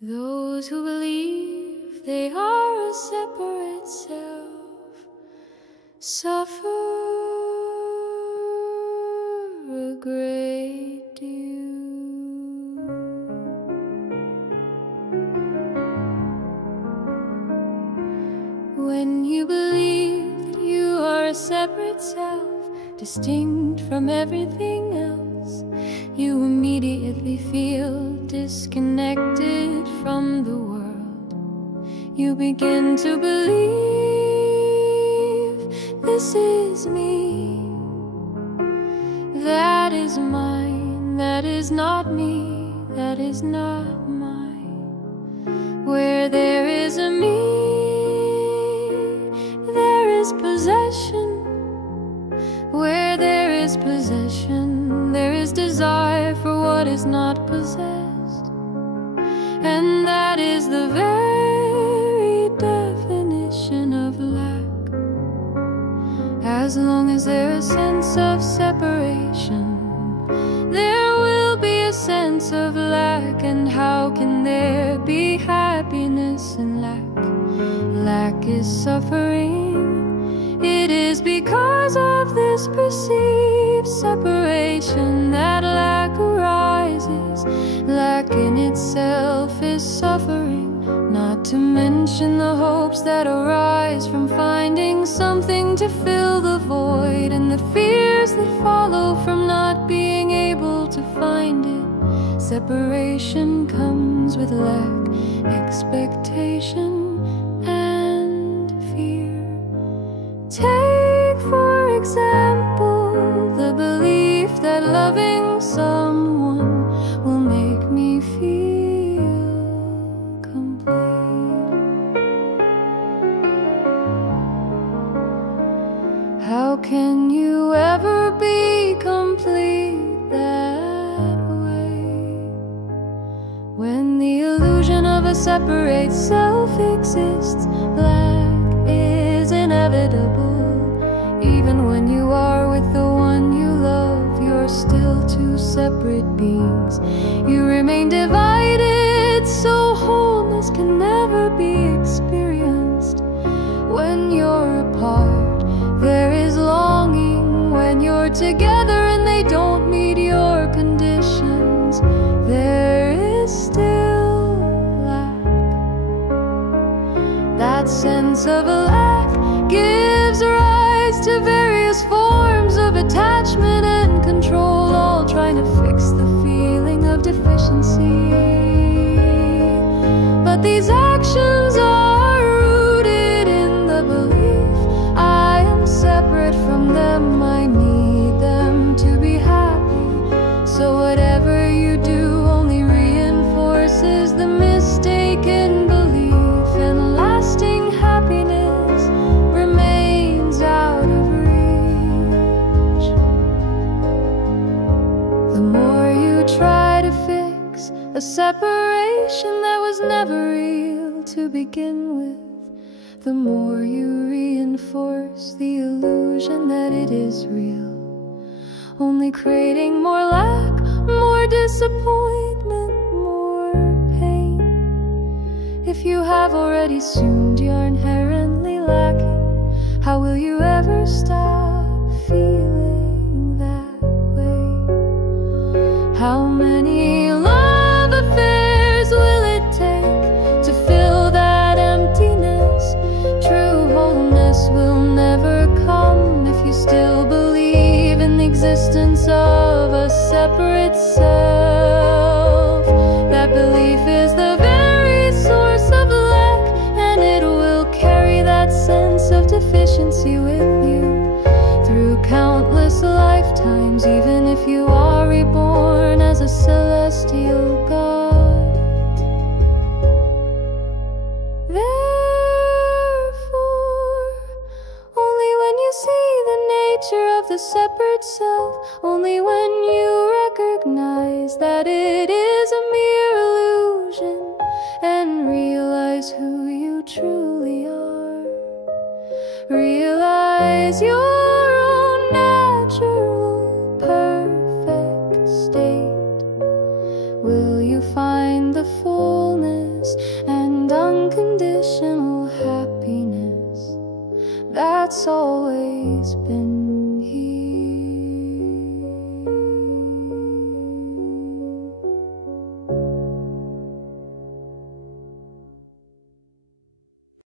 Those who believe they are a separate self suffer a great deal. When you believe that you are a separate self, distinct from everything else, you immediately feel disconnected from the world. You begin to believe, this is me, that is mine, that is not me, that is not mine. Where there is a me, there is possession. Where there is possession, there is desire for what is not possessed. And that is the very definition of lack. As long as there is a sense of separation, there will be a sense of lack. And how can there be happiness in lack? Lack is suffering. It is because of this perceived separation that lack arises. Lack in itself is suffering, not to mention the hopes that arise from finding something to fill the void, and the fears that follow from not being able to find it. Separation comes with lack, expectation, and fear. Take, for example, the belief that loving someone will make me feel complete. How can you ever be complete that way? When the illusion of a separate self exists, lack is inevitable. Even when you are with the one you love, you're still two separate beings. You remain divided, so wholeness can never be experienced. When you're apart, there is longing. When you're together and they don't meet your conditions, there is still lack. That sense of a lack gives rise to various forms of attachment and control, all trying to fix the feeling of deficiency. But these actions are rooted in the belief I am separate from them, I need them to be happy. So whatever you do only reinforces the mistaken belief, and lasting happiness remains out of reach. The more you try to fix a separation that was never real to begin with, the more you reinforce the illusion that it is real, only creating more lack, more disappointment, more pain. If you have already assumed you're inherently lacking, how will you ever stop feeling that way? How many love affairs will it take to fill that emptiness? True wholeness will never come if you still believe in the existence of a separate self. That belief is the very source of lack, and it will carry that sense of deficiency with you through countless lifetimes, even if you are reborn as a celestial God. Therefore, only when you see the nature of the separate self, only when you recognize that it is a mere illusion and realize who you truly are, realize your own natural perfect state, will you find the fullness unconditional happiness that's always been